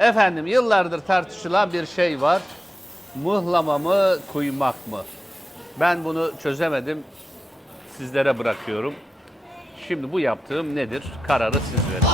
Efendim yıllardır tartışılan bir şey var. Mıhlama mı, kuymak mı? Ben bunu çözemedim. Sizlere bırakıyorum. Şimdi bu yaptığım nedir? Kararı siz verin.